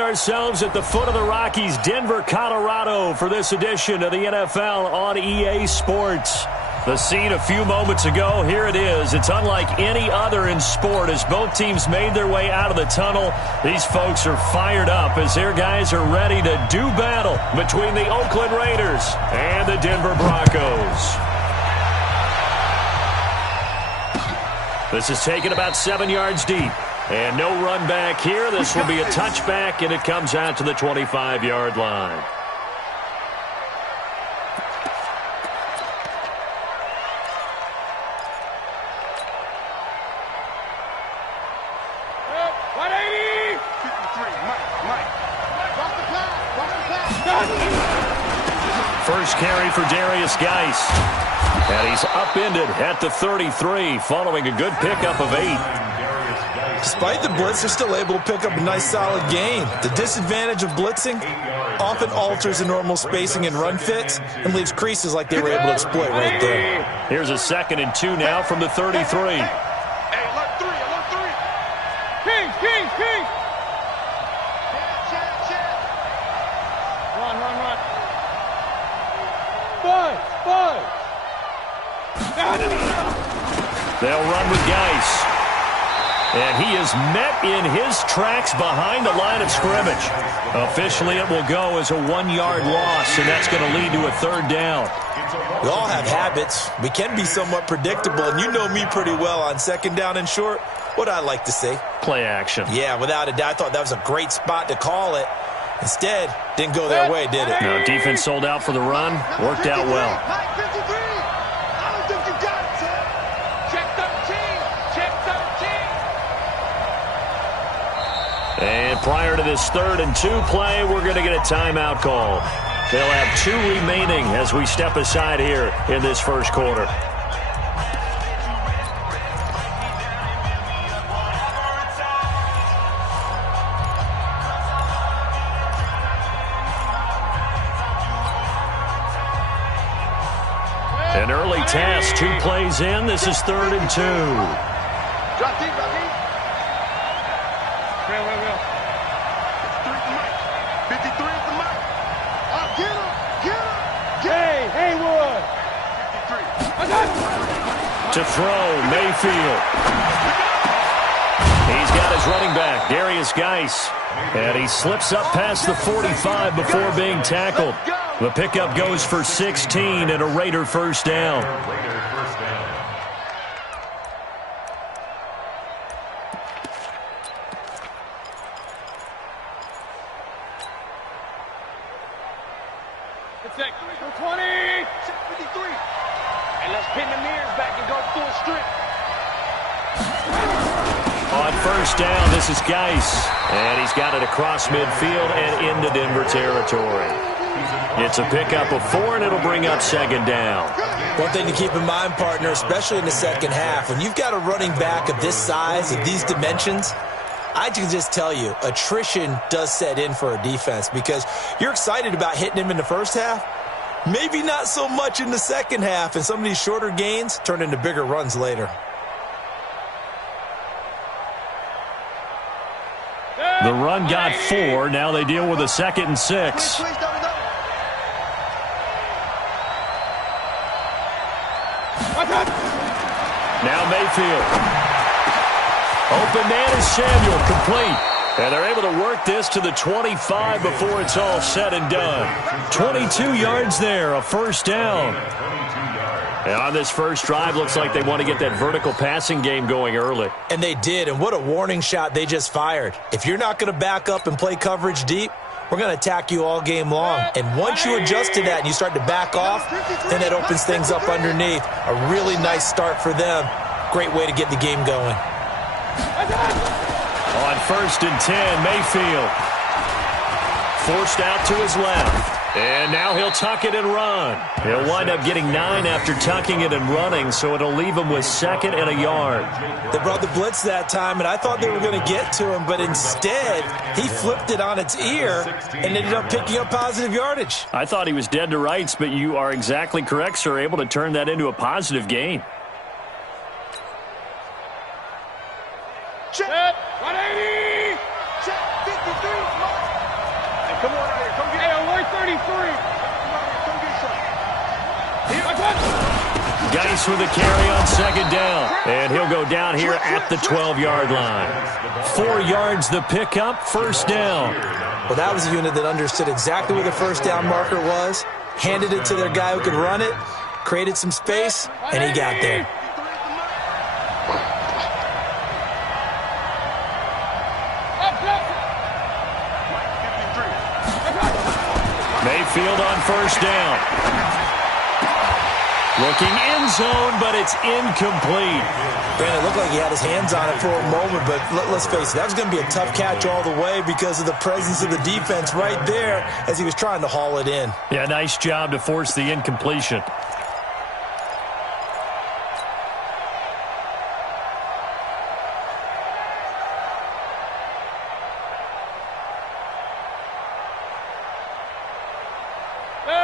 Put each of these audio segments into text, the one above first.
Ourselves at the foot of the Rockies, Denver, Colorado, for this edition of the NFL on EA Sports. The scene a few moments ago, here it is. It's unlike any other in sport as both teams made their way out of the tunnel. These folks are fired up as their guys are ready to do battle between the Oakland Raiders and the Denver Broncos. This is taken about 7 yards deep. And no run back here. This will be a touchback, and it comes out to the 25-yard line. First carry for Darius Geis. And he's upended at the 33 following a good pickup of 8. Despite the blitz, they're still able to pick up a nice, solid gain. The disadvantage of blitzing often alters the normal spacing and run fits and leaves creases like they were able to exploit right there. Here's a 2nd and 2 now from the 33. Hey, look 3, look 3. King. Run. 5. They'll run with Geis. And he is met in his tracks behind the line of scrimmage. Officially, it will go as a 1-yard loss, and that's going to lead to a 3rd down. We all have habits. We can be somewhat predictable, and you know me pretty well on 2nd down and short. What I like to say? Play action. Yeah, without a doubt. I thought that was a great spot to call it. Instead, didn't go their way, did it? No, defense sold out for the run. Worked out well. And prior to this 3rd and 2 play, we're going to get a timeout call. They'll have 2 remaining as we step aside here in this first quarter. An early task, 2 plays in. This is 3rd and 2. Drop deep. To throw, Mayfield. He's got his running back, Darius Geis. And he slips up past the 45 before being tackled. The pickup goes for 16 and a Raider first down. Check 20. Check 53. And let's pin the mirrors back and go full strip. On first down, this is Geis. And he's got it across midfield and into Denver territory. It's a pickup of 4, and it'll bring up 2nd down. One thing to keep in mind, partner, especially in the second half, when you've got a running back of this size, of these dimensions, I can just tell you, attrition does set in for a defense because you're excited about hitting him in the first half. Maybe not so much in the second half, and some of these shorter gains turn into bigger runs later. The run got 4. Now they deal with a 2nd and 6. Now Mayfield. Open man is Samuel, complete. And they're able to work this to the 25 before it's all said and done. 22 yards there, a first down. And on this first drive, looks like they want to get that vertical passing game going early. And they did, and what a warning shot they just fired. If you're not going to back up and play coverage deep, we're going to attack you all game long. And once you adjust to that and you start to back off, then that opens things up underneath. A really nice start for them. Great way to get the game going. On 1st and 10, Mayfield. Forced out to his left. And now he'll tuck it and run. He'll wind up getting 9 after tucking it and running, so it'll leave him with 2nd and a yard. They brought the blitz that time, and I thought they were going to get to him, but instead he flipped it on its ear and ended up picking up positive yardage. I thought he was dead to rights, but you are exactly correct, sir, able to turn that into a positive gain. Check 180. Check 53. Come on out here. Come get it. 133. Come get some. Geis with the carry on second down. And he'll go down here at the 12-yard line. 4 yards the pickup, first down. Well, that was a unit that understood exactly where the first down marker was, handed it to their guy who could run it, created some space, and he got there. Mayfield on first down. Looking end zone, but it's incomplete. Brandon, it looked like he had his hands on it for a moment, but let's face it, that was going to be a tough catch all the way because of the presence of the defense right there as he was trying to haul it in. Yeah, nice job to force the incompletion.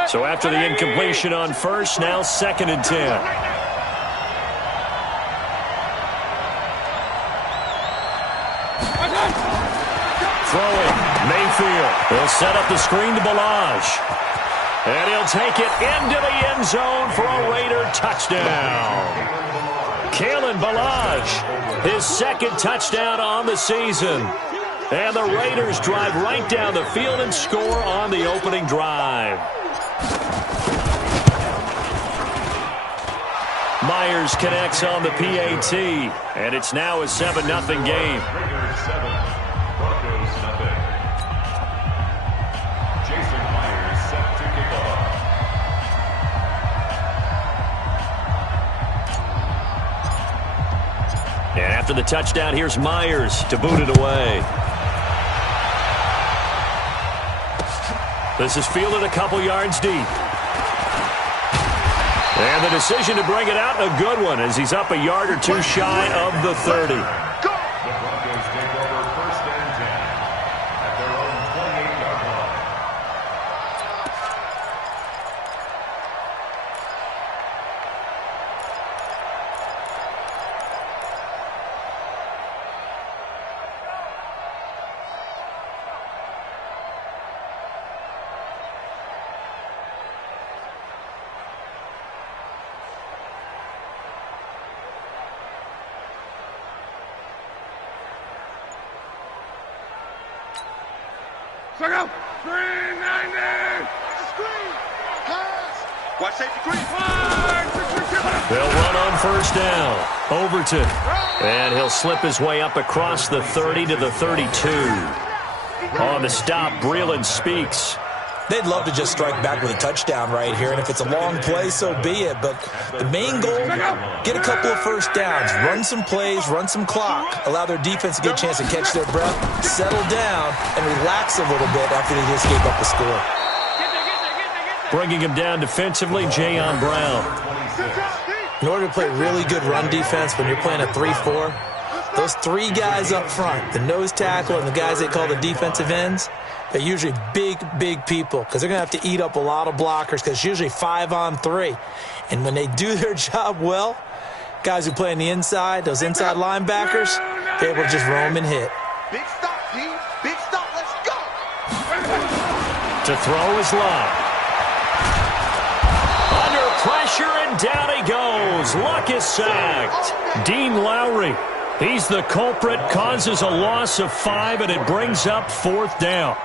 So after the incompletion on first, now 2nd and 10. Throwing, Mayfield. He'll set up the screen to Balaj. And he'll take it into the end zone for a Raider touchdown. Kalen Balaj, his 2nd touchdown on the season. And the Raiders drive right down the field and score on the opening drive. Myers connects on the PAT, and it's now a 7-0 game. Raiders 7, Broncos 0. Jason Myers set to kick off. And after the touchdown, here's Myers to boot it away. This is fielded a couple yards deep. And the decision to bring it out, a good one, as he's up a yard or two shy of the 30. The Broncos take over 1st and 10 at their own 28-yard line. Check out. 390. Screen. Pass. Watch safety green. They'll run on first down. Overton. And he'll slip his way up across the 30 to the 32. On the stop, Breeland Speaks. They'd love to just strike back with a touchdown right here, and if it's a long play, so be it. But the main goal, get a couple of first downs, run some plays, run some clock, allow their defense to get a chance to catch their breath, settle down, and relax a little bit after they just gave up the score. Bringing him down defensively, Jayon Brown. In order to play really good run defense when you're playing a 3-4, those 3 guys up front, the nose tackle and the guys they call the defensive ends, they're usually big people because they're going to have to eat up a lot of blockers because it's usually 5-on-3. And when they do their job well, guys who play on the inside, those inside linebackers, they're able to just roam and hit. Big stop, team. Big stop. Let's go. To throw is Luck. Under pressure, and down he goes. Luck is sacked. Dean Lowry, he's the culprit, causes a loss of 5, and it brings up 4th down.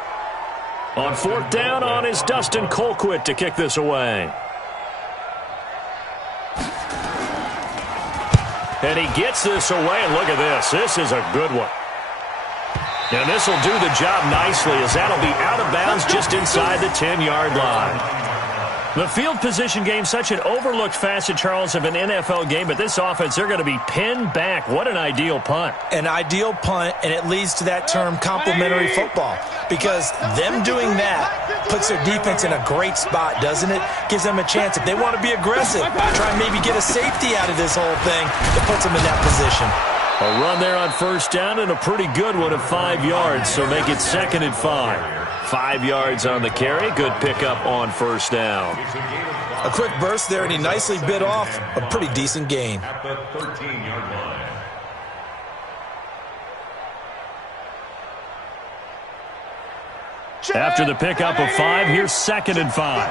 On 4th down on is Dustin Colquitt to kick this away. And he gets this away, and look at this. This is a good one. And this will do the job nicely as that'll be out of bounds just inside the 10-yard line. The field position game, such an overlooked facet, Charles, of an NFL game, but this offense, they're going to be pinned back. What an ideal punt. An ideal punt, and it leads to that term complementary football, because them doing that puts their defense in a great spot, doesn't it? Gives them a chance. If they want to be aggressive, try and maybe get a safety out of this whole thing, it puts them in that position. A run there on first down and a pretty good one of 5 yards, so make it 2nd and 5. 5 yards on the carry. Good pickup on first down. A quick burst there, and he nicely bit off a pretty decent gain. At the 13-yard line. After the pickup of 5, here's 2nd and 5.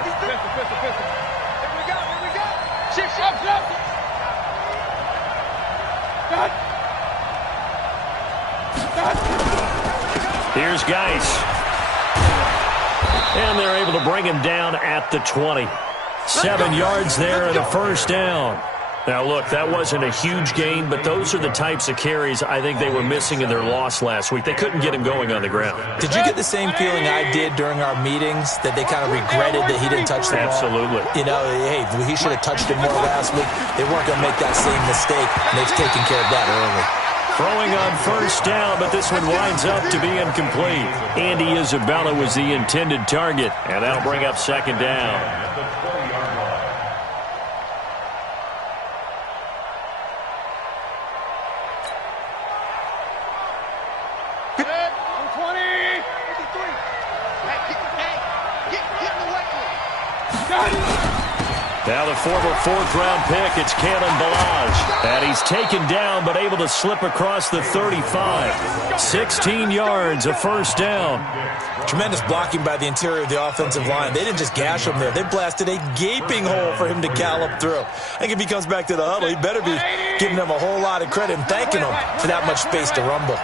Here's Geis. And they're able to bring him down at the 20. 7 yards there and a first down. Now, look, that wasn't a huge gain, but those are the types of carries I think they were missing in their loss last week. They couldn't get him going on the ground. Did you get the same feeling I did during our meetings, that they kind of regretted that he didn't touch the ball? Absolutely. You know, hey, he should have touched it more last week. They weren't going to make that same mistake, and they've taken care of that early. Throwing on first down, but this one winds up to be incomplete. Andy Isabella was the intended target, and that'll bring up 2nd down. Now the former 4th-round pick, it's Kalen Ballage. And he's taken down but able to slip across the 35. 16 yards, a first down. Tremendous blocking by the interior of the offensive line. They didn't just gash him there. They blasted a gaping hole for him to gallop through. I think if he comes back to the huddle, he better be giving them a whole lot of credit and thanking them for that much space to rumble.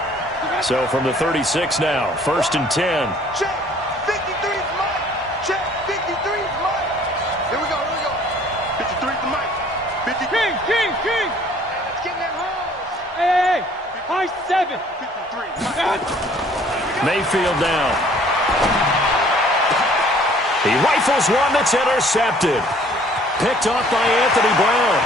So from the 36 now, 1st and 10. Check. 53 is mine. Check. 53 is mine. Here we go. 53 is mine. 53. King. Let's get that roll. Hey. High 7. 53. Mayfield down. He rifles one that's intercepted. Picked off by Anthony Brown.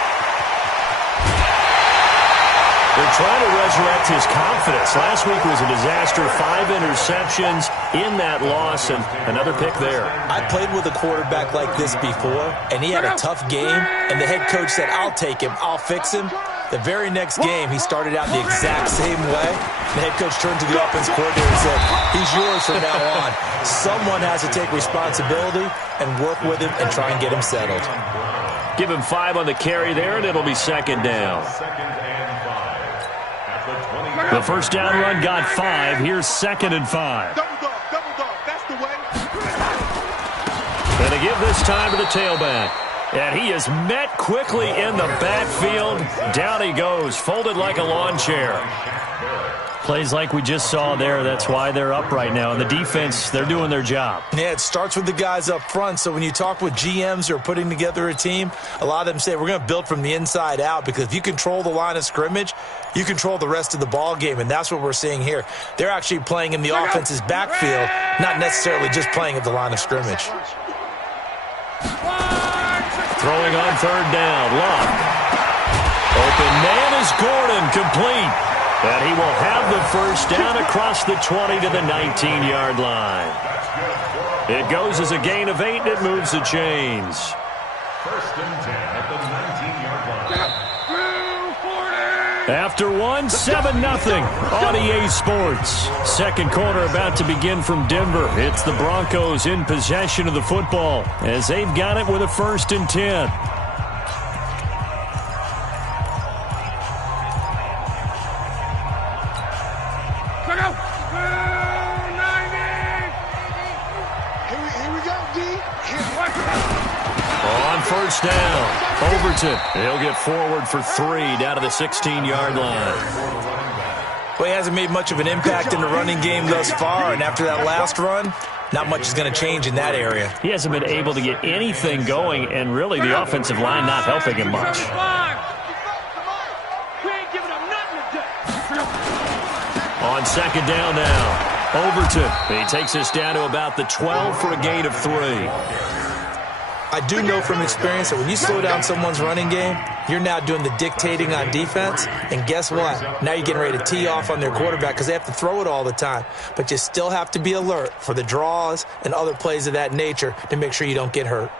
They're trying to resurrect his confidence. Last week was a disaster. 5 interceptions in that loss, and another pick there. I played with a quarterback like this before, and he had a tough game, and the head coach said, I'll take him, I'll fix him. The very next game, he started out the exact same way. The head coach turned to the offense coordinator and said, he's yours from now on. Someone has to take responsibility and work with him and try and get him settled. Give him 5 on the carry there, and it'll be 2nd down. The first down run got 5. Here's 2nd and 5. Double dog. That's the way. And they give this time to the tailback. And he is met quickly in the backfield. Down he goes, folded like a lawn chair. Plays like we just saw there. That's why they're up right now. And the defense, they're doing their job. Yeah, it starts with the guys up front. So when you talk with GMs who are putting together a team, a lot of them say we're going to build from the inside out, because if you control the line of scrimmage, you control the rest of the ball game, and that's what we're seeing here. They're actually playing in the offense's backfield, not necessarily just playing at the line of scrimmage. Throwing on 3rd down, Luck. Open man is Gordon, complete. And he will have the first down across the 20 to the 19-yard line. It goes as a gain of 8, and it moves the chains. 1st and 10 at the 19-yard line. After 1, 7-0 on EA Sports. Second quarter about to begin from Denver. It's the Broncos in possession of the football as they've got it with a 1st and 10. First down, Overton. He'll get forward for 3 down to the 16-yard line. Well, he hasn't made much of an impact in the running game thus far, and after that last run, not much is going to change in that area. He hasn't been able to get anything going, and really the offensive line not helping him much. On 2nd down now, Overton. He takes us down to about the 12 for a gain of 3. I do know from experience that when you slow down someone's running game, you're now doing the dictating on defense. And guess what? Now you're getting ready to tee off on their quarterback because they have to throw it all the time. But you still have to be alert for the draws and other plays of that nature to make sure you don't get hurt.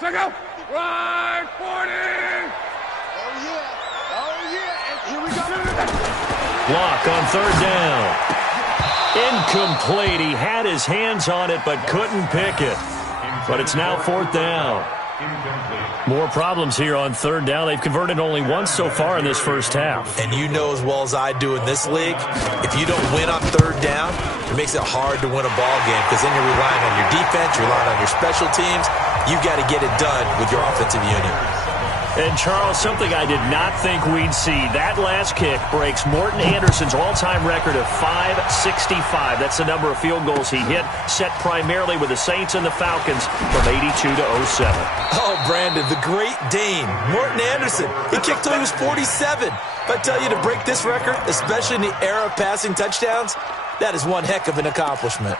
Right, 40. Oh, yeah. And here we go. Block on 3rd down. Incomplete. He had his hands on it but couldn't pick it. But it's now 4th down. More problems here on 3rd down. They've converted only once so far in this first half. And you know as well as I do in this league, if you don't win on 3rd down, it makes it hard to win a ball game because then you're relying on your defense, you're relying on your special teams. You've got to get it done with your offensive unit. And, Charles, something I did not think we'd see. That last kick breaks Morten Andersen's all-time record of 565. That's the number of field goals he hit, set primarily with the Saints and the Falcons from 82 to 07. Oh, Brandon, the Great Dane, Morten Andersen. He kicked till he was 47. If I tell you to break this record, especially in the era of passing touchdowns, that is one heck of an accomplishment.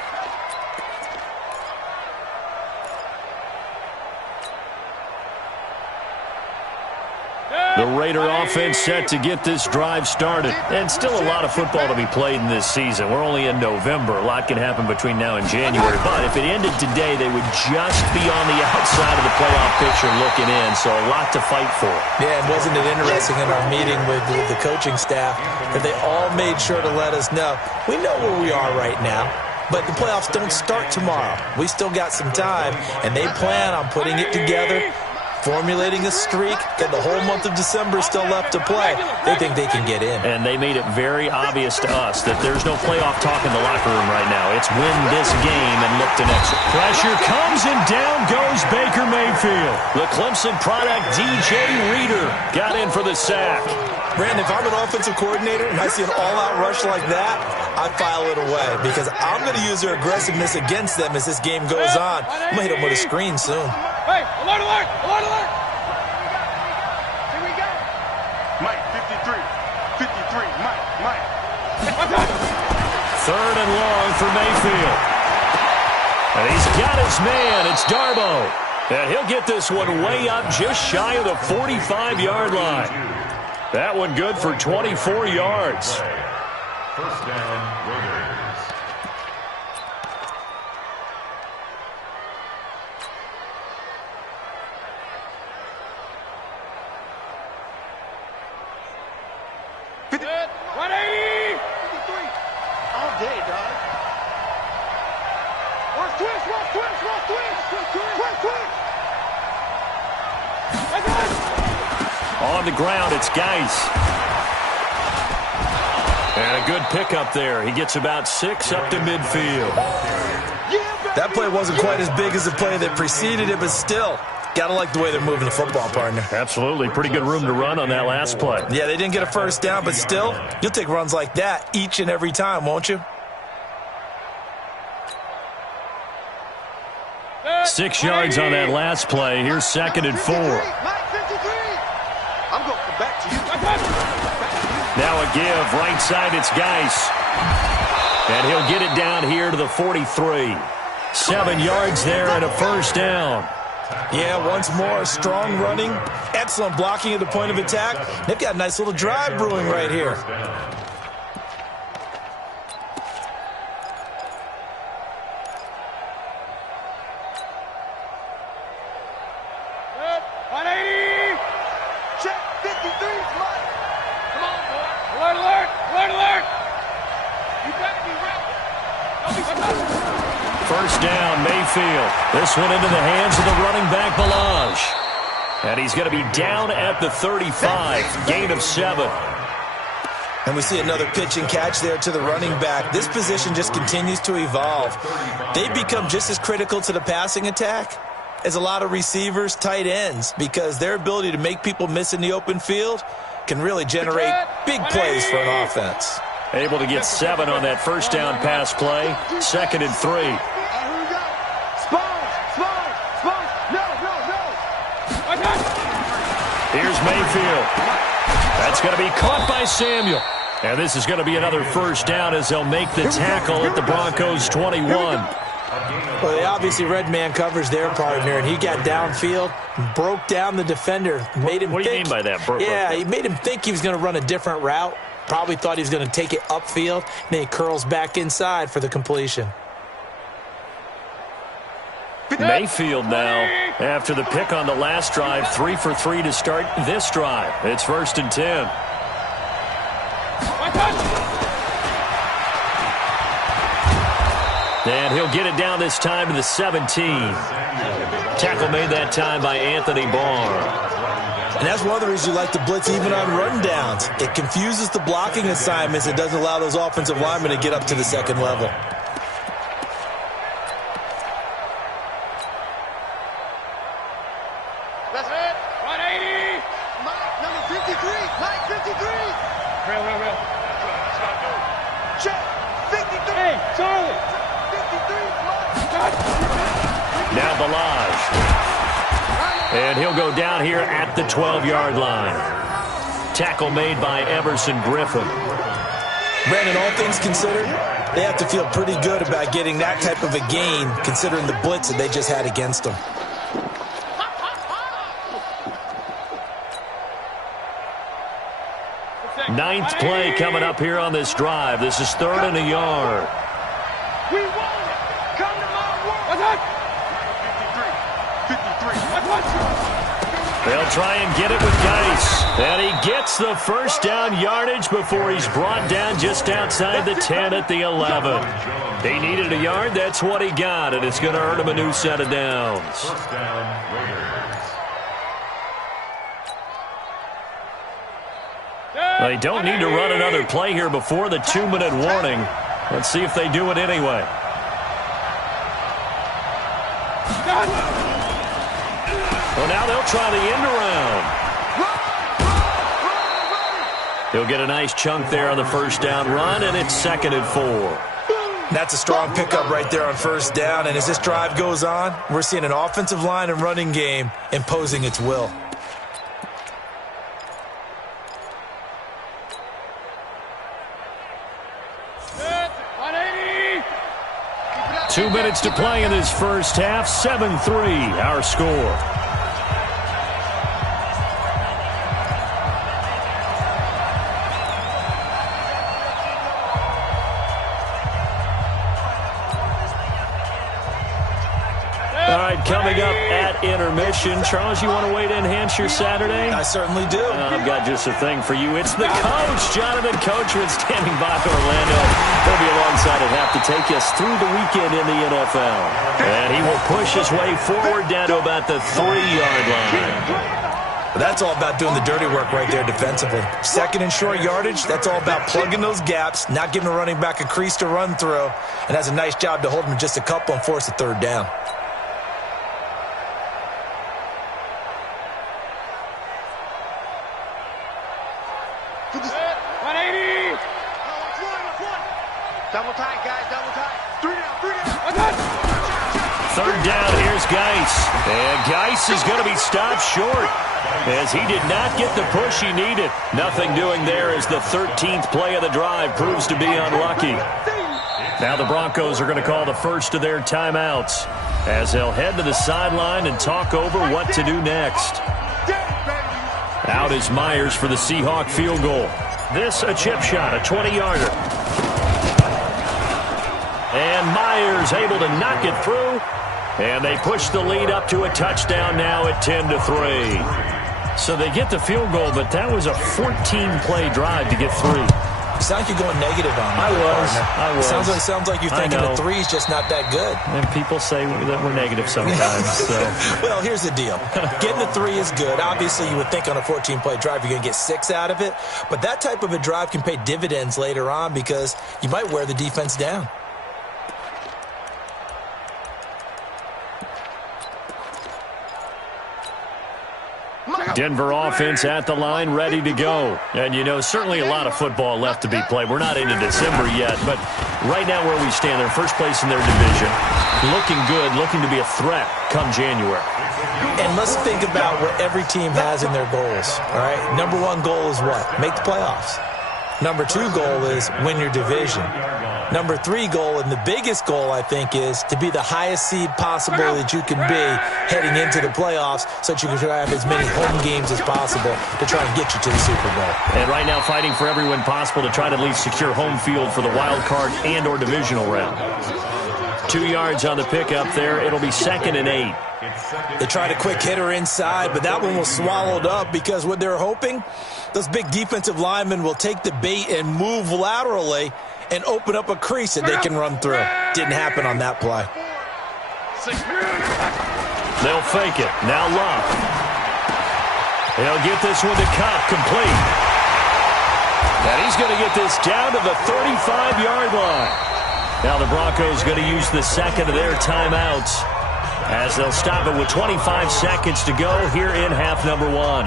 The Raider offense set to get this drive started. And still a lot of football to be played in this season. We're only in November. A lot can happen between now and January. But if it ended today, they would just be on the outside of the playoff picture looking in. So a lot to fight for. Yeah, and wasn't it interesting in our meeting with the coaching staff that they all made sure to let us know, we know where we are right now. But the playoffs don't start tomorrow. We still got some time, and they plan on putting it together, formulating a streak, that the whole month of December is still left to play. They think they can get in. And they made it very obvious to us that there's no playoff talk in the locker room right now. It's win this game and look to next. Pressure comes and down goes Baker Mayfield. The Clemson product, DJ Reader, got in for the sack. Brandon, if I'm an offensive coordinator and I see an all-out rush like that, I file it away because I'm going to use their aggressiveness against them as this game goes on. I'm going to hit them with a screen soon. Hey, alert, alert, alert, alert. Here we go. Mike, 53. 53, Mike. Third and long for Mayfield. And he's got his man. It's Darbo. And he'll get this one way up just shy of the 45-yard line. That one good for 24 yards. First down, Raiders. On the ground, it's Geis. And a good pickup there. He gets about 6 up to midfield. That play wasn't quite as big as the play that preceded it, but still, gotta like the way they're moving the football, partner. Absolutely. Pretty good room to run on that last play. Yeah, they didn't get a first down, but still, you'll take runs like that each and every time, won't you? 6 yards on that last play. Here's 2nd and 4. I'm going back to you. Now a give. Right side, it's Geis. And he'll get it down here to the 43. 7 yards there and a first down. Yeah, once more, strong running, excellent blocking at the point of attack. They've got a nice little drive brewing right here. First down, Mayfield. This one into the hands of the running back, Balaj. And he's going to be down at the 35. Gain of 7. And we see another pitch and catch there to the running back. This position just continues to evolve. They've become just as critical to the passing attack as a lot of receivers, tight ends, because their ability to make people miss in the open field can really generate big plays for an offense. Able to get 7 on that first down pass play. 2nd and 3. Here's Mayfield. That's going to be caught by Samuel. And this is going to be another first down as they'll make the tackle at the Broncos 21. Well, they obviously read man coverage their partner, and he got downfield, broke down the defender, made him What do you mean by that? He made him think he was going to run a different route. Probably thought he was going to take it upfield, and then he curls back inside for the completion. Mayfield now, after the pick on the last drive, 3 for 3 to start this drive. It's 1st and 10. And he'll get it down this time to the 17. Tackle made that time by Anthony Barr. And that's one of the reasons you like to blitz even on run downs. It confuses the blocking assignments. It doesn't allow those offensive linemen to get up to the second level. Now Balaj. And he'll go down here at the 12-yard line. Tackle made by Everson Griffin. Brandon, all things considered, they have to feel pretty good about getting that type of a gain considering the blitz that they just had against them. Ninth play coming up here on this drive. This is 3rd and a yard. We want it. Come to my world. 53. They'll try and get it with Geis. And he gets the first down yardage before he's brought down just outside the 10 at the 11. He needed a yard. That's what he got, and it's going to earn him a new set of downs. First down, Raiders. They don't need to run another play here before the 2-minute warning. Let's see if they do it anyway. Well, now they'll try the end around. He'll get a nice chunk there on the first down run, and it's 2nd and 4. That's a strong pickup right there on first down, and as this drive goes on, we're seeing an offensive line and running game imposing its will. 2 minutes to play in this first half. 7-3, our score. All right, coming up at intermission. Charles, you want to wait to enhance your Saturday? I certainly do. I've got just a thing for you. It's the coach, Jonathan Coachman, standing by Orlando. He'll be alongside at half to take us through the weekend in the NFL. And he will push his way forward down to about the 3-yard line. That's all about doing the dirty work right there defensively. 2nd and short yardage, that's all about plugging those gaps, not giving a running back a crease to run through, and has a nice job to hold him just a couple and force a 3rd down. Double tight, guys, double tight. 3 down. 3rd down, here's Geis. And Geis is going to be stopped short as he did not get the push he needed. Nothing doing there as the 13th play of the drive proves to be unlucky. Now the Broncos are going to call the first of their timeouts as they'll head to the sideline and talk over what to do next. Out is Myers for the Seahawk field goal. This a chip shot, a 20-yarder. And Myers able to knock it through. And they push the lead up to a touchdown now at 10-3. So they get the field goal, but that was a 14-play drive to get 3. You sound like you're going negative on me. I was. Sounds like you're thinking the 3 is just not that good. And people say that we're negative sometimes. So. Well, here's the deal. Getting the 3 is good. Obviously, you would think on a 14-play drive you're going to get 6 out of it. But that type of a drive can pay dividends later on because you might wear the defense down. Denver offense at the line, ready to go. And, you know, certainly a lot of football left to be played. We're not into December yet, but right now where we stand, they're first place in their division. Looking good, looking to be a threat come January. And let's think about what every team has in their goals, all right? Number 1 goal is what? Make the playoffs. Number 2 goal is win your division. Number 3 goal, and the biggest goal, I think, is to be the highest seed possible that you can be heading into the playoffs so that you can have as many home games as possible to try and get you to the Super Bowl. And right now fighting for every win possible to try to at least secure home field for the wild card and or divisional round. 2 yards on the pickup there. It'll be 2nd and 8. They tried a quick hitter inside, but that one was swallowed up because what they're hoping, those big defensive linemen will take the bait and move laterally and open up a crease that they can run through. Didn't happen on that play. They'll fake it. Now Love. He'll get this one to Cobb, complete. And he's going to get this down to the 35-yard line. Now the Broncos going to use the 2nd of their timeouts as they'll stop it with 25 seconds to go here in half number 1.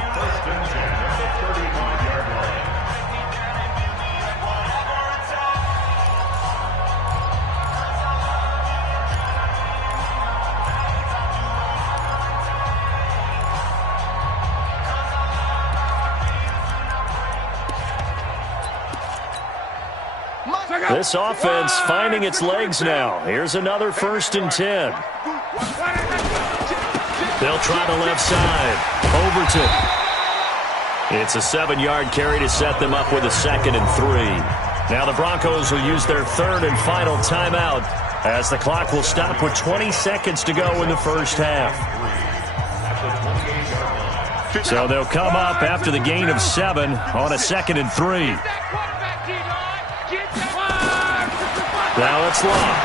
This offense finding its legs now. Here's another 1st and 10. They'll try the left side. Overton. It's a 7-yard carry to set them up with a 2nd and 3. Now the Broncos will use their 3rd and final timeout as the clock will stop with 20 seconds to go in the first half. So they'll come up after the gain of 7 on a 2nd and 3. Now it's long.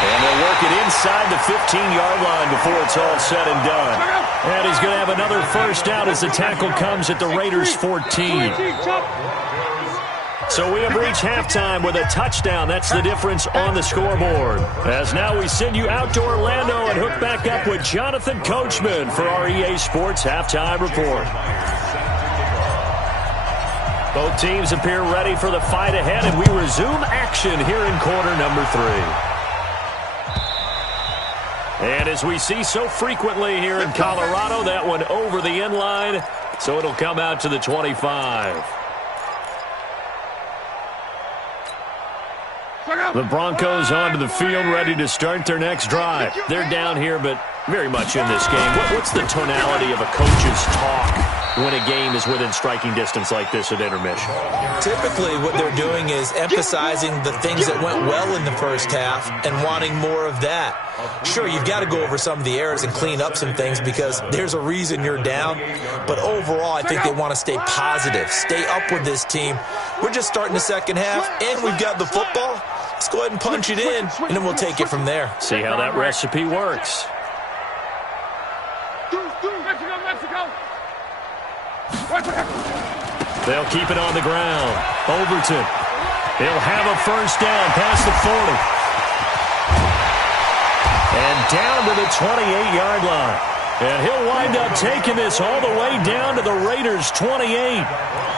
And they'll work it inside the 15-yard line before it's all said and done. And he's going to have another first down as the tackle comes at the Raiders' 14. So we have reached halftime with a touchdown. That's the difference on the scoreboard. As now we send you out to Orlando and hook back up with Jonathan Coachman for our EA Sports Halftime Report. Both teams appear ready for the fight ahead, and we resume action here in quarter number 3. And as we see so frequently here in Colorado, that one over the end line, so it'll come out to the 25. The Broncos onto the field, ready to start their next drive. They're down here, but very much in this game. What's the tonality of a coach's talk when a game is within striking distance like this at intermission? Typically, what they're doing is emphasizing the things that went well in the first half and wanting more of that. Sure, you've got to go over some of the errors and clean up some things because there's a reason you're down. But overall, I think they want to stay positive, stay up with this team. We're just starting the second half, and we've got the football. Let's go ahead and punch it in, and then we'll take it from there. See how that recipe works. They'll keep it on the ground. Overton. He'll have a first down past the 40. And down to the 28-yard line. And he'll wind up taking this all the way down to the Raiders' 28.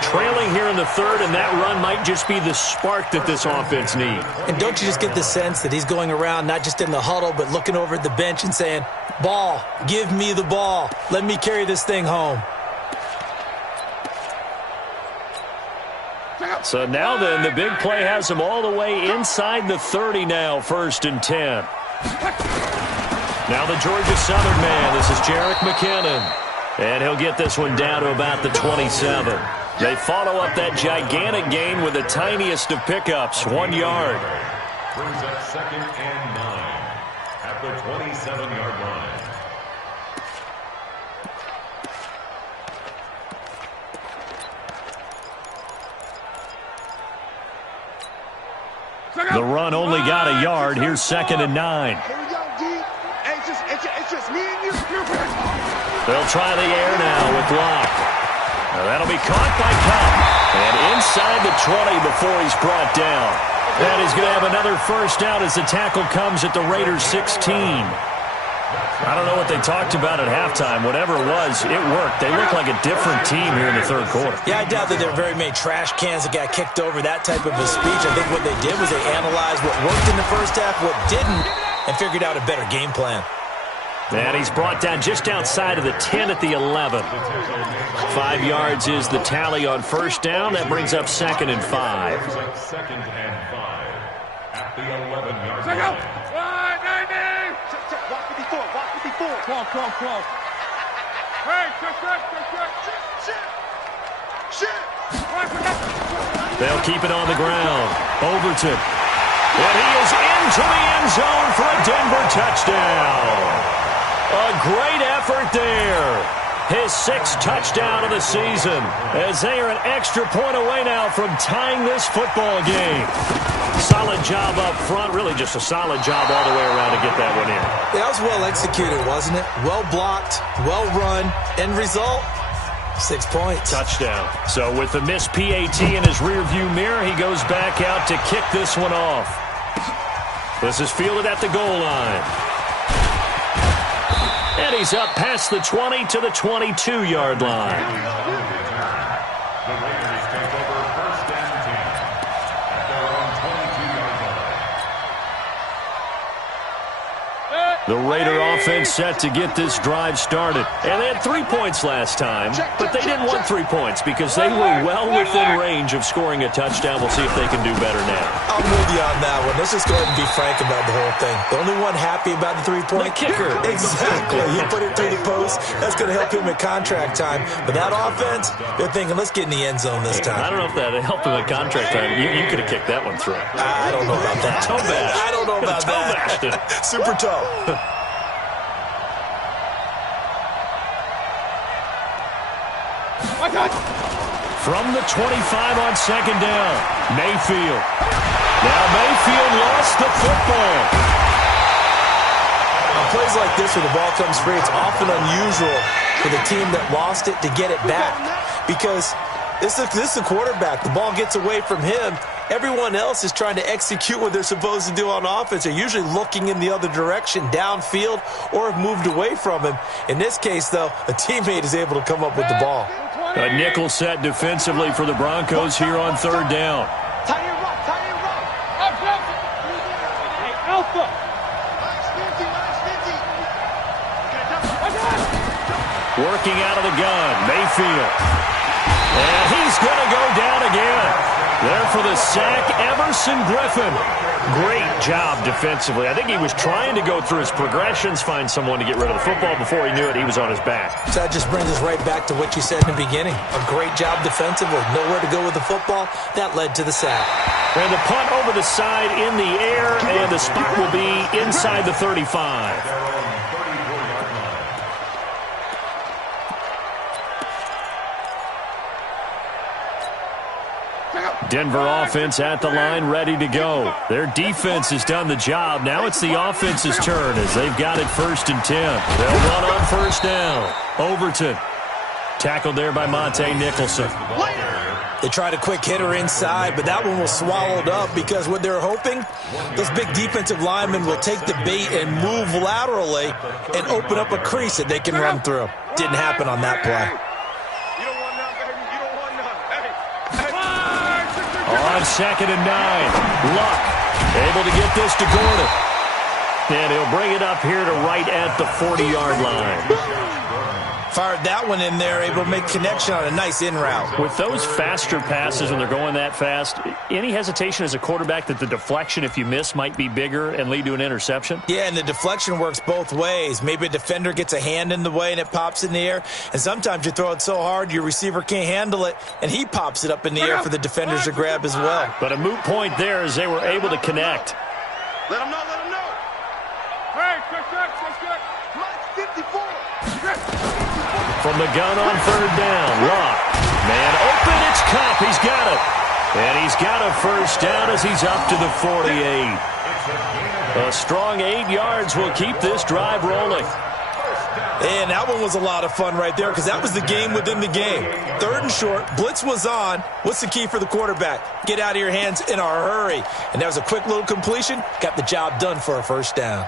Trailing here in the 3rd, and that run might just be the spark that this offense needs. And don't you just get the sense that he's going around, not just in the huddle, but looking over at the bench and saying, ball, give me the ball. Let me carry this thing home. So now then, the big play has him all the way inside the 30 now, 1st and 10. Now the Georgia Southern man, this is Jerick McKinnon. And he'll get this one down to about the 27. They follow up that gigantic gain with the tiniest of pickups, 1 yard. Brings up 2nd and 9 at the 27-yard line. The run only got a yard. Here's 2nd and 9. They'll try the air now with Locke. Now that'll be caught by Cup. And inside the 20 before he's brought down. And he's going to have another first down as the tackle comes at the Raiders' 16. I don't know what they talked about at halftime. Whatever it was, it worked. They look like a different team here in the 3rd quarter. Yeah, I doubt that there are very many trash cans that got kicked over, that type of a speech. I think what they did was they analyzed what worked in the first half, what didn't, and figured out a better game plan. And he's brought down just outside of the 10 at the 11. 5 yards is the tally on first down. That brings up 2nd and 5. 2nd and 5 at the 11-yard line. Come on. Hey, They'll keep it on the ground. Overton. And he is into the end zone for a Denver touchdown. A great effort there. His 6th touchdown of the season, as they are an extra point away now from tying this football game. Solid job up front, really just a solid job all the way around to get that one in. Yeah, that was well executed, wasn't it? Well blocked, well run. End result, 6 points. Touchdown. So with the missed PAT in his rearview mirror, he goes back out to kick this one off. This is fielded at the goal line. And he's up past the 20 to the 22-yard line. The Raiders take over 1st and 10 at their own 22-yard line. The Raider offense set to get this drive started. And they had 3 points last time, but they didn't want 3 points because they were well within range of scoring a touchdown. We'll see if they can do better now. I'm with you on that one. Let's just go ahead and be frank about the whole thing. The only one happy about the 3-point? The kicker. Exactly. You put it through the post. That's going to help him at contract time. But that offense, they're thinking, let's get in the end zone this time. I don't know if that helped him at contract time. You could have kicked that one through. I don't know about that. Toe bash. I don't know about that. Super toe. From the 25 on second down, Mayfield. Now Mayfield lost the football. On plays like this where the ball comes free, it's often unusual for the team that lost it to get it back because this is the quarterback. The ball gets away from him. Everyone else is trying to execute what they're supposed to do on offense. They're usually looking in the other direction, downfield, or have moved away from him. In this case, though, a teammate is able to come up with the ball. A nickel set defensively for the Broncos here on third down. Alpha. Working out of the gun, Mayfield. And he's going to go down again. There for the sack, Everson Griffin. Great job defensively. I think he was trying to go through his progressions, find someone to get rid of the football. Before he knew it, he was on his back. So that just brings us right back to what you said in the beginning. A great job defensively. Nowhere to go with the football. That led to the sack. And the punt over the side in the air, and the spot will be inside the 35. Denver offense at the line, ready to go. Their defense has done the job. Now it's the offense's turn as they've got it 1st and 10. They'll run on first down. Overton. Tackled there by Monte Nicholson. They tried a quick hitter inside, but that one was swallowed up because what they're hoping, those big defensive linemen will take the bait and move laterally and open up a crease that they can run through. Didn't happen on that play. On 2nd and 9, Luck able to get this to Gordon. And he'll bring it up here to right at the 40-yard line. Fired that one in there, able to make connection on a nice in route. With those faster passes when they're going that fast, any hesitation as a quarterback that the deflection, if you miss, might be bigger and lead to an interception? Yeah, and the deflection works both ways. Maybe a defender gets a hand in the way and it pops in the air. And sometimes you throw it so hard your receiver can't handle it, and he pops it up in the air for the defenders to grab as well. But a moot point there as they were able to connect. Let him know, let him know. Hey, quick. Mike 54. From the gun on third down, Luck. Man open, it's Cup. He's got it. And he's got a first down as he's up to the 48. A strong 8 yards will keep this drive rolling. And that one was a lot of fun right there because that was the game within the game. 3rd and short, blitz was on. What's the key for the quarterback? Get out of your hands in a hurry. And that was a quick little completion. Got the job done for a first down.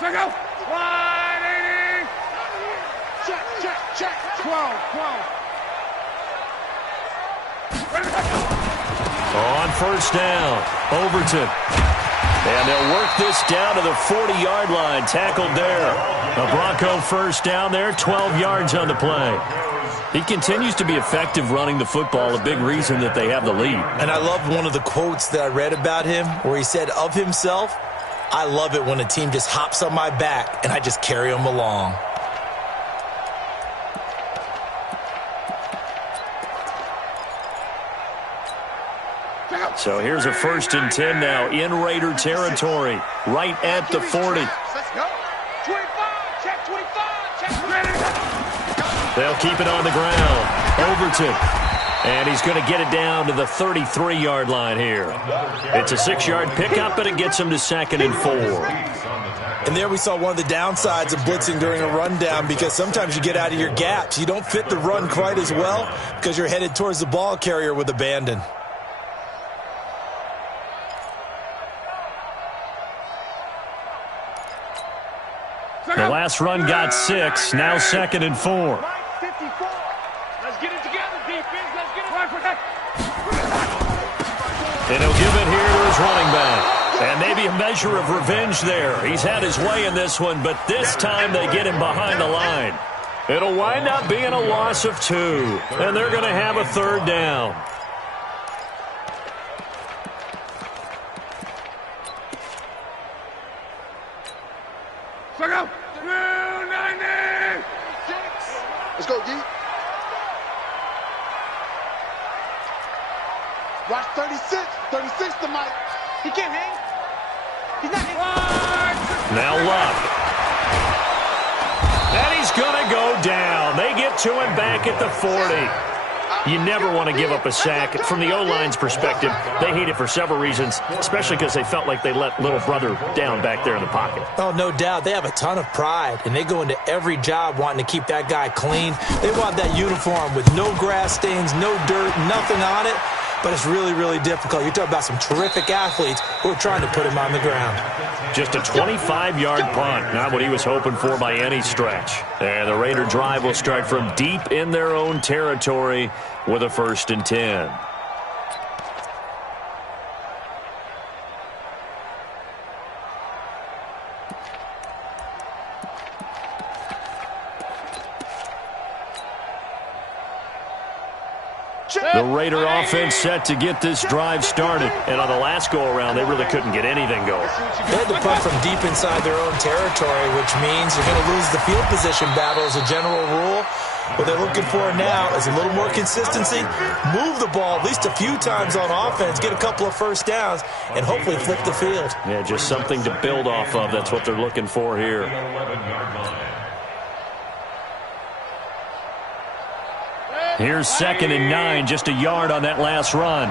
Check out. 180. Check. 12. On first down, Overton. And they'll work this down to the 40-yard line. Tackled there. A Bronco first down there, 12 yards on the play. He continues to be effective running the football, a big reason that they have the lead. And I love one of the quotes that I read about him where he said of himself, I love it when a team just hops on my back and I just carry them along. So here's a 1st and 10 now in Raider territory, right at the 40. Let's go. 25. Check 25. They'll keep it on the ground. Overton. And he's going to get it down to the 33-yard line here. It's a 6-yard pickup, and it gets him to 2nd and 4. And there we saw one of the downsides of blitzing during a rundown because sometimes you get out of your gaps. You don't fit the run quite as well because you're headed towards the ball carrier with abandon. The last run got 6, now 2nd and 4. Let's get it together, defense. Let's get it right for that. And he'll give it here to his running back. And maybe a measure of revenge there. He's had his way in this one, but this time they get him behind the line. It'll wind up being a loss of 2, and they're going to have a 3rd down. Let's go, D. Watch 36. 36 to Mike. He can't hang. He's not hanging. Now Luck. And he's going to go down. They get to him back at the 40. You never want to give up a sack. From the O-line's perspective, they hate it for several reasons, especially because they felt like they let little brother down back there in the pocket. Oh, no doubt. They have a ton of pride, and they go into every job wanting to keep that guy clean. They want that uniform with no grass stains, no dirt, nothing on it. But it's really, really difficult. You're talking about some terrific athletes who are trying to put him on the ground. Just a 25-yard punt, not what he was hoping for by any stretch. And the Raider drive will start from deep in their own territory with a 1st and 10. The Raider offense set to get this drive started. And on the last go-around, they really couldn't get anything going. They had to punt from deep inside their own territory, which means you're going to lose the field position battle as a general rule. What they're looking for now is a little more consistency, move the ball at least a few times on offense, get a couple of 1st downs, and hopefully flip the field. Yeah, just something to build off of. That's what they're looking for here. Here's 2nd and 9, just a yard on that last run.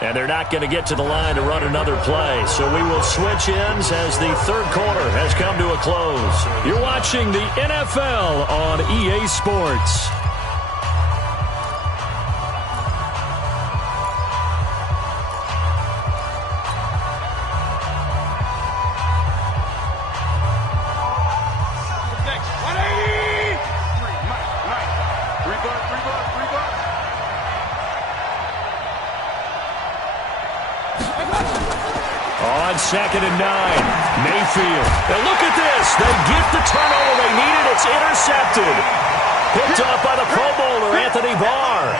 And they're not going to get to the line to run another play. So we will switch ends as the 3rd quarter has come to a close. You're watching the NFL on EA Sports. On 2nd and 9, Mayfield. Now look at this. They get the turnover they needed. It's intercepted. Picked up by the Pro Bowler, Anthony Barr.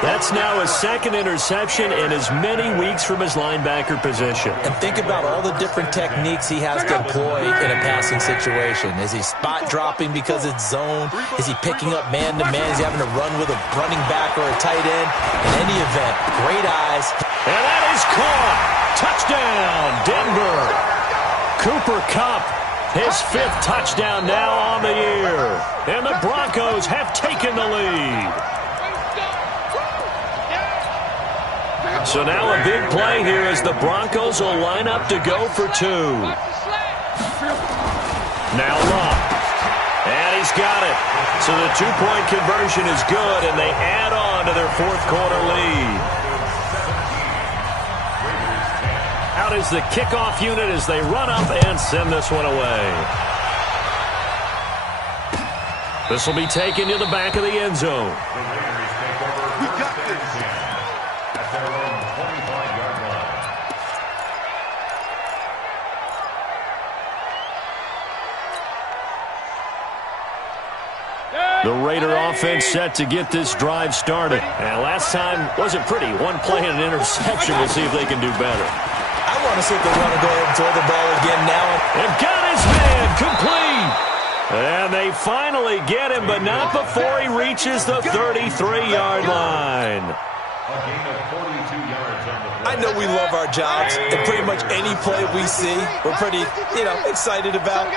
That's now his 2nd interception in as many weeks from his linebacker position. And think about all the different techniques he has to employ in a passing situation. Is he spot dropping because it's zone? Is he picking up man-to-man? Is he having to run with a running back or a tight end? In any event, great eyes. And that is caught. Touchdown, Denver. Cooper Kupp, his 5th touchdown now on the year. And the Broncos have taken the lead. So now a big play here as the Broncos will line up to go for 2. Now Luck. And he's got it. So the 2-point conversion is good, and they add on to their 4th quarter lead. Out is the kickoff unit as they run up and send this one away. This will be taken to the back of the end zone. The Raiders take over 1st and 10 at their own 25-yard line. The Raider offense set to get this drive started. And last time wasn't pretty. 1 play and an interception. We'll see if they can do better. I want to see if they want to go ahead and throw the ball again now. And got his man complete. And they finally get him, but not before he reaches the 33-yard line. A gain of 42 yards on the play. I know we love our jobs, and pretty much any play we see, we're pretty, excited about.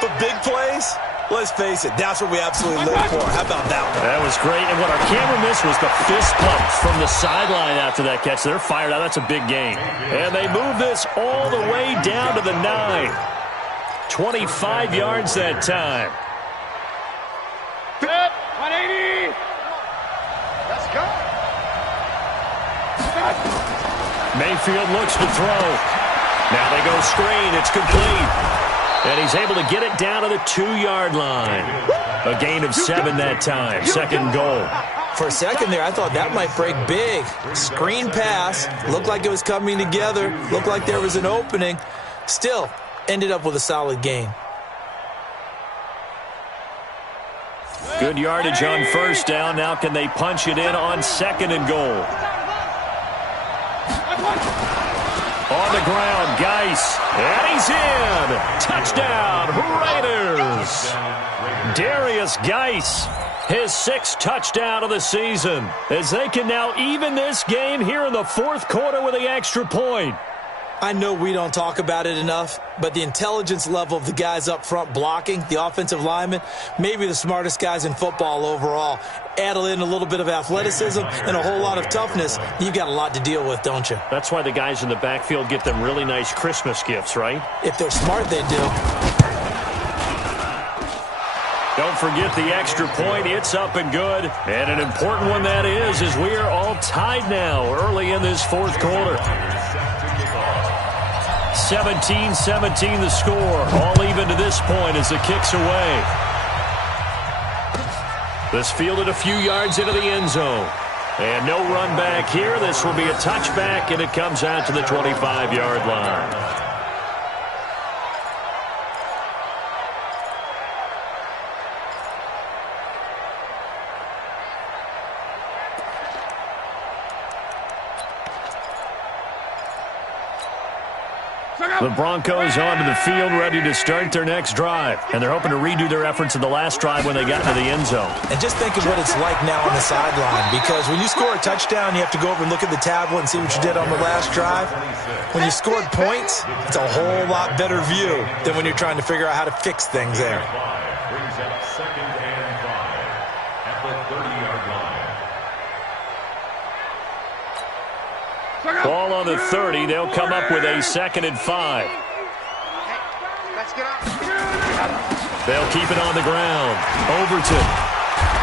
But big plays, let's face it, that's what we absolutely live for. How about that one? That was great. And what our camera missed was the fist pump from the sideline after that catch. They're fired out. That's a big game. And they move this all the way down to the 9. 25 yards that time. 180. Let's go. Mayfield looks to throw. Now they go screen. It's complete. And he's able to get it down to the 2-yard line. A gain of 7 that time. Second goal. For a second there, I thought that might break big. Screen pass. Looked like it was coming together. Looked like there was an opening. Still, ended up with a solid gain. Good yardage on first down. Now can they punch it in on 2nd and goal? On the ground, Geis. And he's in. Touchdown, Raiders. Darius Geis, his 6th touchdown of the season, as they can now even this game here in the 4th quarter with the extra point. I know we don't talk about it enough, but the intelligence level of the guys up front blocking, the offensive linemen, maybe the smartest guys in football overall. Add in a little bit of athleticism and a whole lot of toughness, you've got a lot to deal with, don't you? That's why the guys in the backfield get them really nice Christmas gifts, right? If they're smart, they do. Don't forget the extra point. It's up and good. And an important one that is, as we are all tied now early in this 4th quarter. 17-17 the score. All even to this point as the kick's away. This fielded a few yards into the end zone. And no run back here. This will be a touchback, and it comes out to the 25-yard line. The Broncos onto the field, ready to start their next drive. And they're hoping to redo their efforts in the last drive when they got into the end zone. And just think of what it's like now on the sideline. Because when you score a touchdown, you have to go over and look at the tablet and see what you did on the last drive. When you scored points, it's a whole lot better view than when you're trying to figure out how to fix things there. Brings up 2nd and 5 at the 30-yard line. Ball on the 30. They'll come up with a 2nd and 5. They'll keep it on the ground. Overton.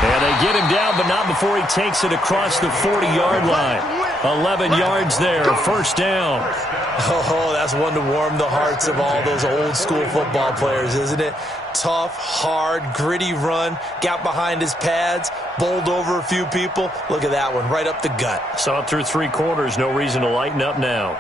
And they get him down, but not before he takes it across the 40-yard line. 11 yards there. First down. Oh, that's one to warm the hearts of all those old-school football players, isn't it? Tough, hard, gritty run. Got behind his pads. Bowled over a few people. Look at that one, right up the gut. Saw it through 3 quarters. No reason to lighten up now.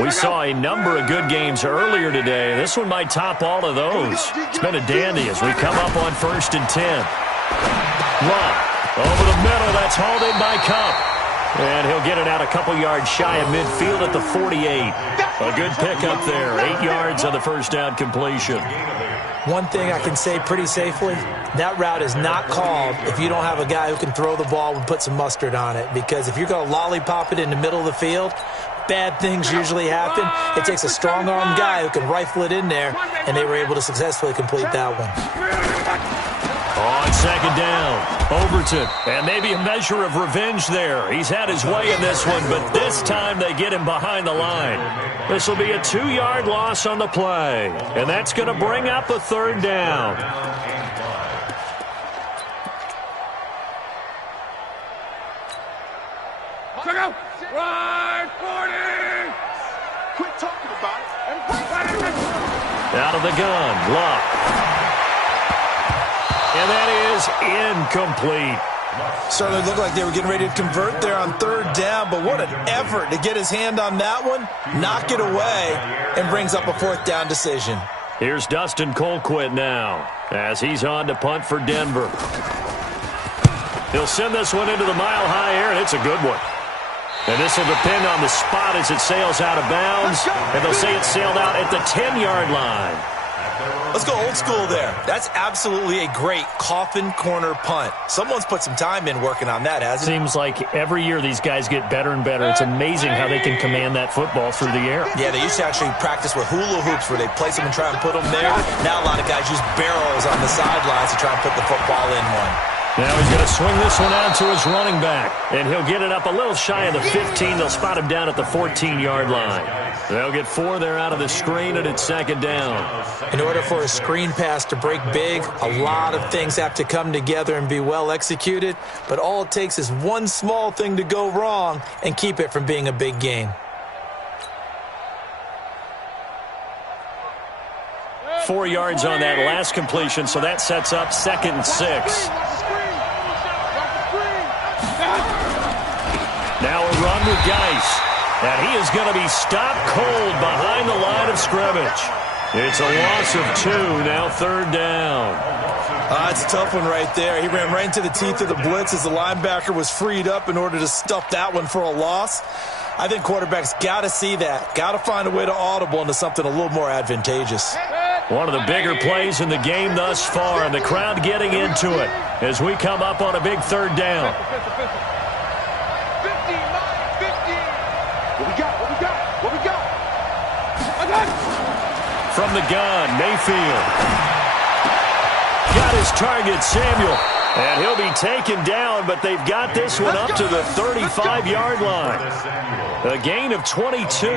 We saw a number of good games earlier today. This one might top all of those. It's been a dandy as we come up on 1st and 10. Love over the middle. That's hauled in by Cup. And he'll get it out a couple yards shy of midfield at the 48. A good pickup there. 8 yards on the first down completion. One thing I can say pretty safely, that route is not called if you don't have a guy who can throw the ball and put some mustard on it. Because if you're going to lollipop it in the middle of the field, bad things usually happen. It takes a strong-armed guy who can rifle it in there, and they were able to successfully complete that one. On 2nd down, Overton, and maybe a measure of revenge there. He's had his way in this one, but this time they get him behind the line. This will be a 2-yard loss on the play, and that's going to bring up a 3rd down. Check out. Right 40. Quit talking about it. Out of the gun, Luck. And that is incomplete. Certainly looked like they were getting ready to convert there on 3rd down, but what an effort to get his hand on that one, knock it away, and brings up a 4th down decision. Here's Dustin Colquitt now as he's on to punt for Denver. He'll send this one into the mile-high air, and it's a good one. And this will depend on the spot as it sails out of bounds, and they'll say it sailed out at the 10-yard line. Let's go old school there. That's absolutely a great coffin corner punt. Someone's put some time in working on that, hasn't it? Seems like every year these guys get better and better. It's amazing how they can command that football through the air. Yeah, they used to actually practice with hula hoops where they place them and try and put them there. Now a lot of guys use barrels on the sidelines to try and put the football in one. Now he's going to swing this one out to his running back, and he'll get it up a little shy of the 15. They'll spot him down at the 14-yard line. They'll get 4 there out of the screen, and it's 2nd down. In order for a screen pass to break big, a lot of things have to come together and be well executed, but all it takes is one small thing to go wrong and keep it from being a big gain. 4 yards on that last completion, so that sets up 2nd and 6. Now a run with Geis, and he is going to be stopped cold behind the line of scrimmage. It's a loss of 2, now 3rd down. It's a tough one right there. He ran right into the teeth of the blitz as the linebacker was freed up in order to stuff that one for a loss. I think quarterbacks got to see that. Got to find a way to audible into something a little more advantageous. One of the bigger plays in the game thus far, and the crowd getting into it as we come up on a big 3rd down. What we got? From the gun, Mayfield. Got his target, Samuel. And he'll be taken down, but they've got this one up to the 35-yard line. A gain of 22.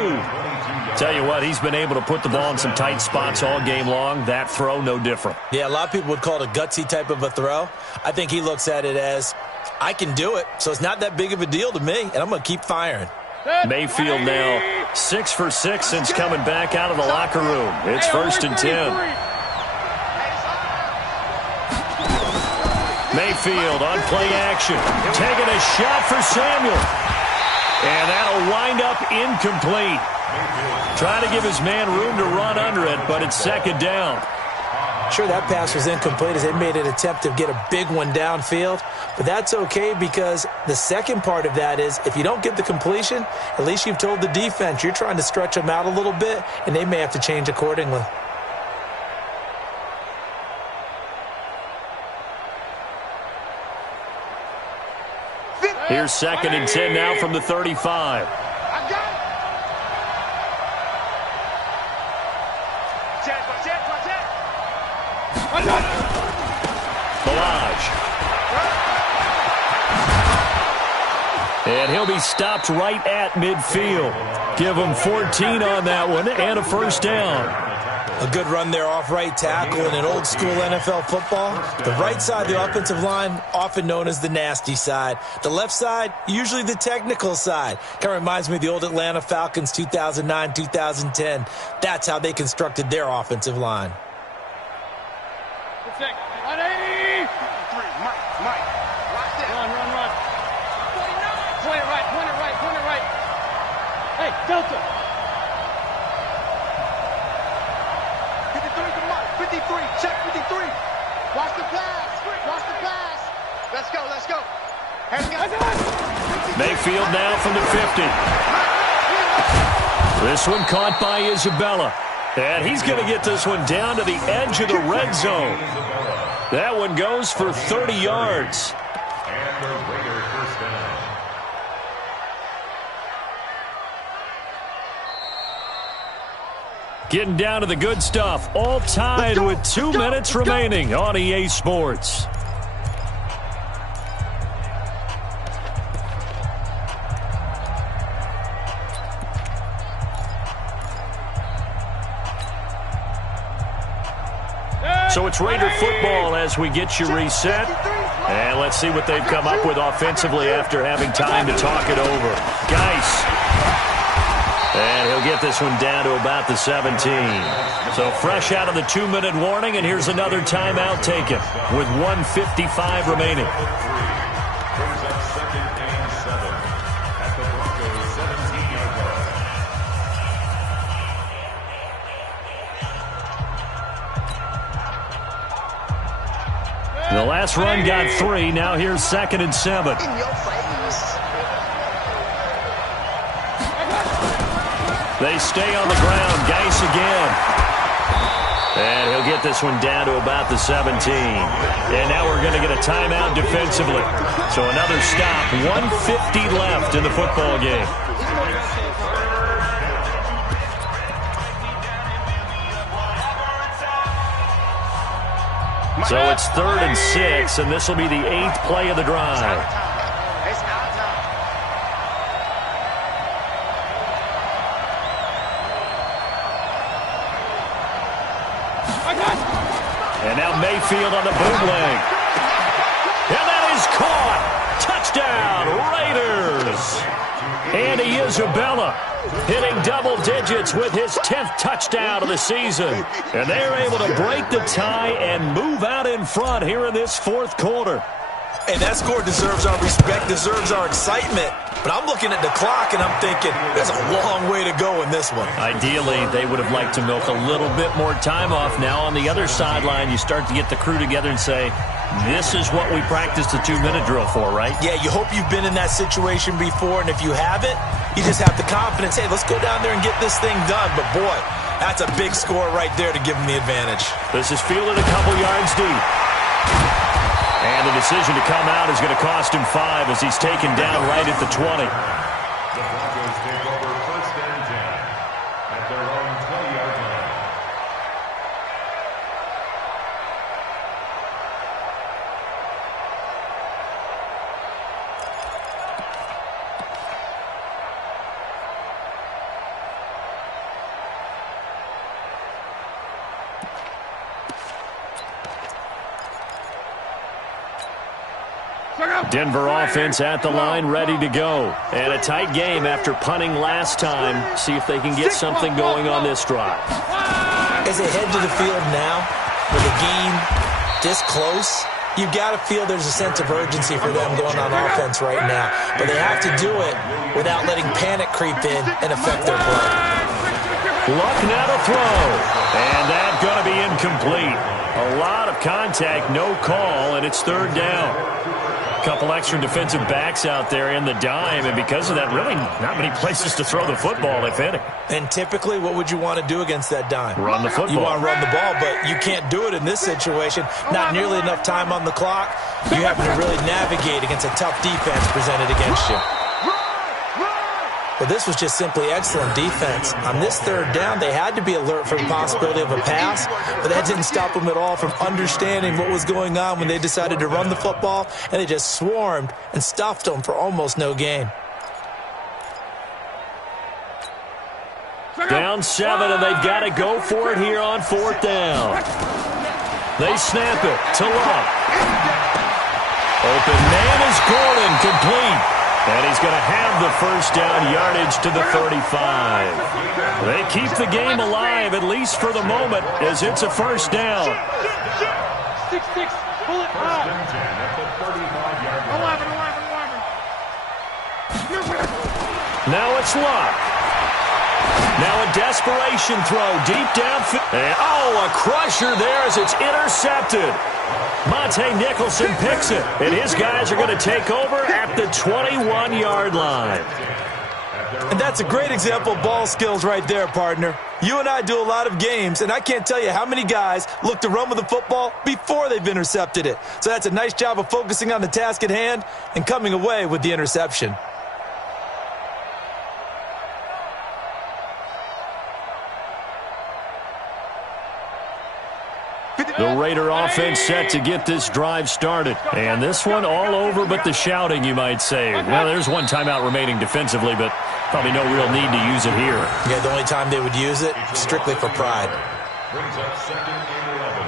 Tell you what, he's been able to put the ball in some tight spots all game long. That throw, no different. Yeah, a lot of people would call it a gutsy type of a throw. I think he looks at it as, I can do it, so it's not that big of a deal to me, and I'm going to keep firing. Mayfield now 6 for 6 since coming back out of the locker room. It's 1st and 10. Mayfield on play action. Taking a shot for Samuel. And that'll wind up incomplete. Trying to give his man room to run under it, but it's 2nd down. Sure, that pass was incomplete as they made an attempt to get a big one downfield. But that's okay because the second part of that is if you don't get the completion, at least you've told the defense you're trying to stretch them out a little bit, and they may have to change accordingly. Here's 2nd and 10 now from the 35. Balaj. And he'll be stopped right at midfield. Give him 14 on that one and a 1st down. A good run there off right tackle in an old school NFL football. The right side of the offensive line, often known as the nasty side. The left side, usually the technical side. Kind of reminds me of the old Atlanta Falcons 2009, 2010. That's how they constructed their offensive line. Hey, Delta. 53 to Mike. 53. Check 53. Watch the pass. Watch the pass. Let's go. Let's go. Mayfield now from the 50. This one caught by Isabella. And he's going to get this one down to the edge of the red zone. That one goes for 30 yards. And the Raiders first down. Getting down to the good stuff. All tied with 2 minutes remaining on EA Sports. So it's Raider football as we get you reset. And let's see what they've come up with offensively after having time to talk it over. Geis. And he'll get this one down to about the 17. So fresh out of the 2-minute warning, and here's another timeout taken with 1:55 remaining. Brings up 2nd and 7 at the Broncos 17-yard line. The last run got 3. Now here's 2nd and 7. In your face. They stay on the ground. Geis again. And he'll get this one down to about the 17. And now we're going to get a timeout defensively. So another stop. 1:50 left in the football game. So it's 3rd and 6, and this will be the 8th play of the drive. And now Mayfield on the bootleg. And that is caught. Touchdown, Raiders. Andy Isabella hitting double digits with his 10th touchdown of the season. And they're able to break the tie and move out in front here in this fourth quarter. And that score deserves our respect, deserves our excitement. But I'm looking at the clock, and I'm thinking, there's a long way to go in this one. Ideally, they would have liked to milk a little bit more time off. Now on the other sideline, you start to get the crew together and say, this is what we practiced the 2-minute drill for, right? Yeah, you hope you've been in that situation before, and if you haven't, you just have the confidence, hey, let's go down there and get this thing done. But, boy, that's a big score right there to give them the advantage. This is fielded a couple yards deep. And the decision to come out is going to cost him 5 as he's taken down right at the 20. The Broncos take over first and 10 at their own 20-yard line. Denver offense at the line, ready to go. And a tight game after punting last time. See if they can get something going on this drive. As they head to the field now, with a game this close, you've got to feel there's a sense of urgency for them going on offense right now. But they have to do it without letting panic creep in and affect their play. Luck now to throw. And that's going to be incomplete. A lot of contact, no call, and it's third down. Couple extra defensive backs out there in the dime, and because of that, really not many places to throw the football, if any. And typically, what would you want to do against that dime? Run the football. You want to run the ball, but you can't do it in this situation. Not nearly enough time on the clock. You have to really navigate against a tough defense presented against you. But this was just simply excellent defense. On this third down, they had to be alert for the possibility of a pass, but that didn't stop them at all from understanding what was going on when they decided to run the football, and they just swarmed and stuffed them for almost no gain. Down 7, and they've got to go for it here on fourth down. They snap it to Luck. Open man is Gordon, complete. And he's going to have the first down yardage to the 35. They keep the game alive, at least for the moment, as it's a first down. 6-6, pull it First and 10 at the 35-yard line. Now it's Luck. Now a desperation throw deep downfield. And a crusher there as it's intercepted. Monte Nicholson picks it, and his guys are going to take over at the 21-yard line. And that's a great example of ball skills right there, partner. You and I do a lot of games, and I can't tell you how many guys look to run with the football before they've intercepted it. So that's a nice job of focusing on the task at hand and coming away with the interception. The Raider offense set to get this drive started. And this one all over but the shouting, you might say. Well, there's one timeout remaining defensively, but probably no real need to use it here. Yeah, the only time they would use it, strictly for pride. Brings up second and 11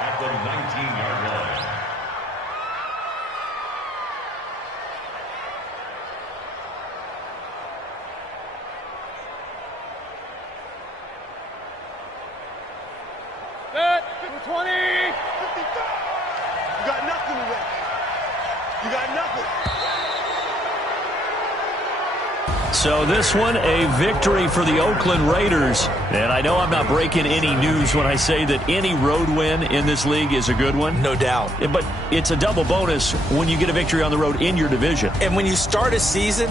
at the 19-yard line. Set, 20. 50. You got nothing today. You got nothing. So this one, a victory for the Oakland Raiders. And I know I'm not breaking any news when I say that any road win in this league is a good one. No doubt. But it's a double bonus when you get a victory on the road in your division. And when you start a season,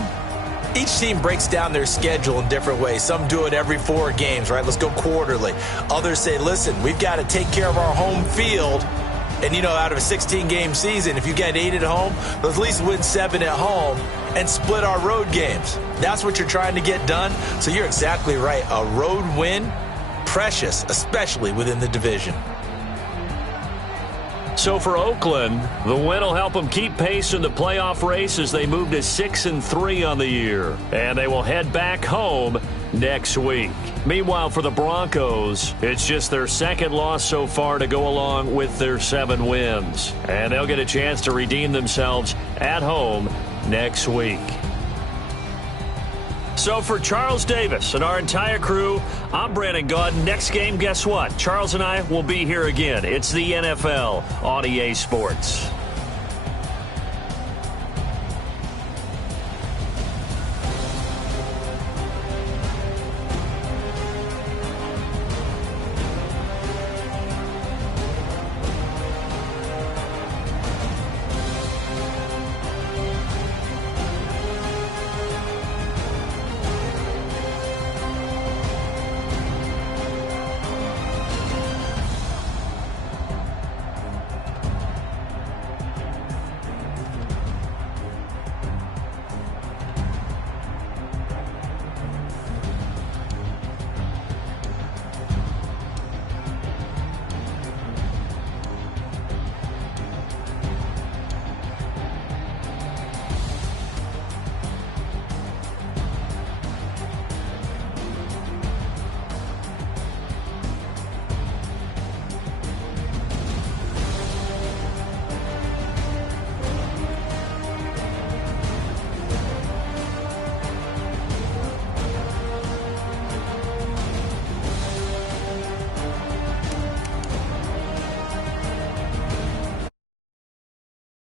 each team breaks down their schedule in different ways. Some do it every 4 games, right? Let's go quarterly. Others say, listen, we've got to take care of our home field. And, you know, out of a 16-game season, if you get 8 at home, let's at least win 7 at home and split our road games. That's what you're trying to get done. So you're exactly right. A road win, precious, especially within the division. So for Oakland, the win will help them keep pace in the playoff race as they move to 6-3 on the year. And they will head back home next week. Meanwhile, for the Broncos, it's just their second loss so far to go along with their 7 wins. And they'll get a chance to redeem themselves at home next week. So for Charles Davis and our entire crew, I'm Brandon Gaudin. Next game, guess what? Charles and I will be here again. It's the NFL on EA Sports.